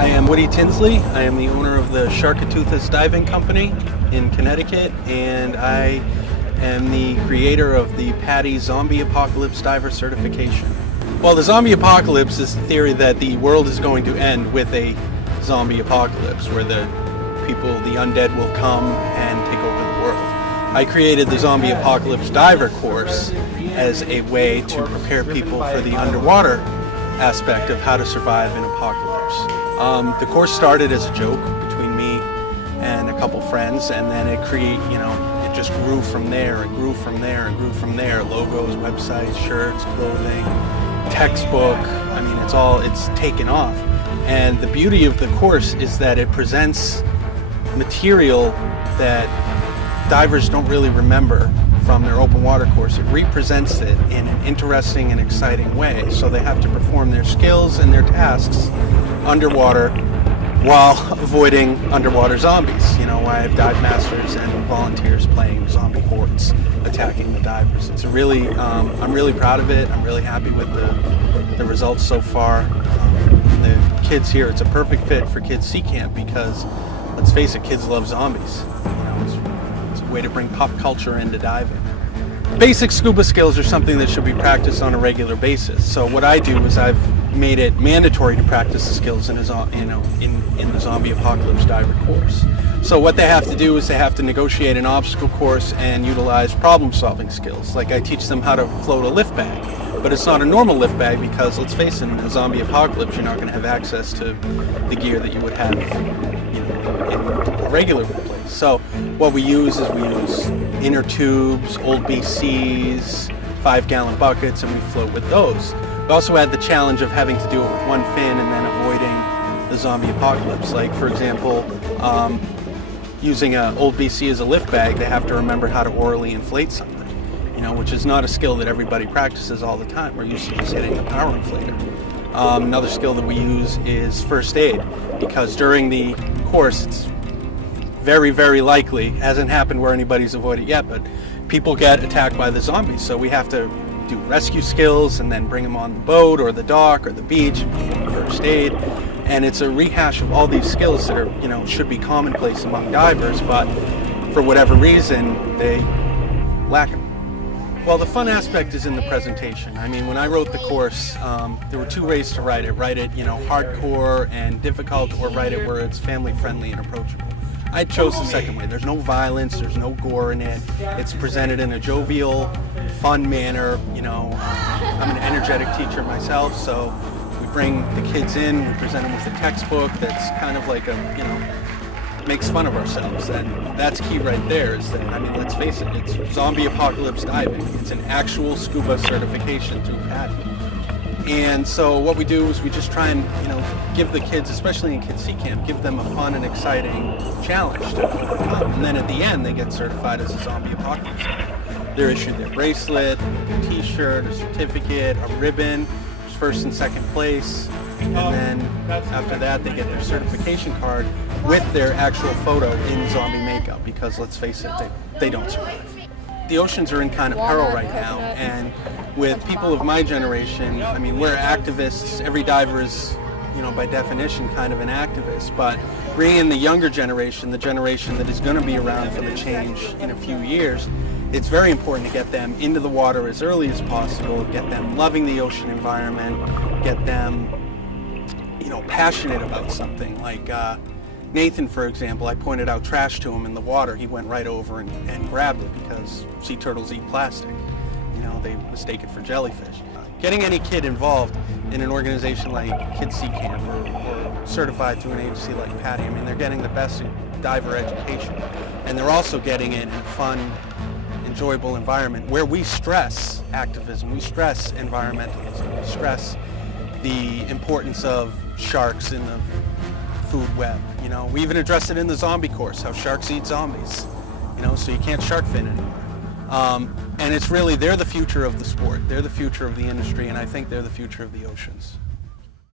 I am Woody Tinsley. I am the owner of the Sharkatoothus Diving Company in Connecticut, and I am the creator of the PADI Zombie Apocalypse Diver Certification. Well, the zombie apocalypse is the theory that the world is going to end with a zombie apocalypse, where the undead will come and take over the world. I created the Zombie Apocalypse Diver course as a way to prepare people for the underwater aspect of how to survive an apocalypse. The course started as a joke between me and a couple friends, and then it just grew from there. It grew from there and grew from there. Logos, websites, shirts, clothing, textbook. I mean, it's taken off. And the beauty of the course is that it presents material that divers don't really remember from their open water course. It represents it in an interesting and exciting way. So they have to perform their skills and their tasks underwater while avoiding underwater zombies. You know, I have dive masters and volunteers playing zombie hordes attacking the divers. It's really, I'm really proud of it. I'm really happy with the results so far. The kids here, it's a perfect fit for Kids Sea Camp because, let's face it, kids love zombies. You know, it's a way to bring pop culture into diving. Basic scuba skills are something that should be practiced on a regular basis. So what I do is I've made it mandatory to practice the skills in the Zombie Apocalypse Diver course. So what they have to do is they have to negotiate an obstacle course and utilize problem-solving skills. Like, I teach them how to float a lift bag, but it's not a normal lift bag because, let's face it, in a zombie apocalypse, you're not going to have access to the gear that you would have, in a regular place. So what we use is inner tubes, old BCs, 5-gallon buckets, and we float with those. We also had the challenge of having to do it with one fin and then avoiding the zombie apocalypse. Like, for example, using an old BC as a lift bag, they have to remember how to orally inflate something, which is not a skill that everybody practices all the time. We're used to just hitting the power inflator. Another skill that we use is first aid, because during the course, it's very, very likely, hasn't happened where anybody's avoided yet, but people get attacked by the zombies. So we have to do rescue skills and then bring them on the boat or the dock or the beach and perform first aid. And it's a rehash of all these skills that are, should be commonplace among divers, but for whatever reason, they lack them. Well, the fun aspect is in the presentation. I mean, when I wrote the course, there were two ways to write it. Write it, hardcore and difficult, or write it where it's family-friendly and approachable. I chose the second way. There's no violence, there's no gore in it. It's presented in a jovial, fun manner. I'm an energetic teacher myself, so we bring the kids in, we present them with a textbook that's kind of like makes fun of ourselves. And that's key right there, is that, let's face it, it's zombie apocalypse diving. It's an actual scuba certification through PADI. And so what we do is we just try and, give the kids, especially in Kids Sea Camp, give them a fun and exciting challenge to overcome. And then at the end, they get certified as a zombie apocalypse diver. They're issued their bracelet, a t-shirt, a certificate, a ribbon, first and second place. And then after that, they get their certification card with their actual photo in zombie makeup, because let's face it, they don't survive. The oceans are in kind of peril right now, and with people of my generation, we're activists. Every diver is, by definition, kind of an activist, but bringing in the younger generation, the generation that is going to be around for the change in a few years, it's very important to get them into the water as early as possible, get them loving the ocean environment, get them, passionate about something. Like Nathan, for example, I pointed out trash to him in the water. He went right over and grabbed it, because sea turtles eat plastic. They mistake it for jellyfish. Getting any kid involved in an organization like Kids Sea Camp or certified through an agency like PADI, they're getting the best diver education. And they're also getting it in a fun, enjoyable environment where we stress activism, we stress environmentalism, we stress the importance of sharks in the food web. We even address it in the zombie course, how sharks eat zombies, so you can't shark fin anymore. And it's really, they're the future of the sport, they're the future of the industry, and I think they're the future of the oceans.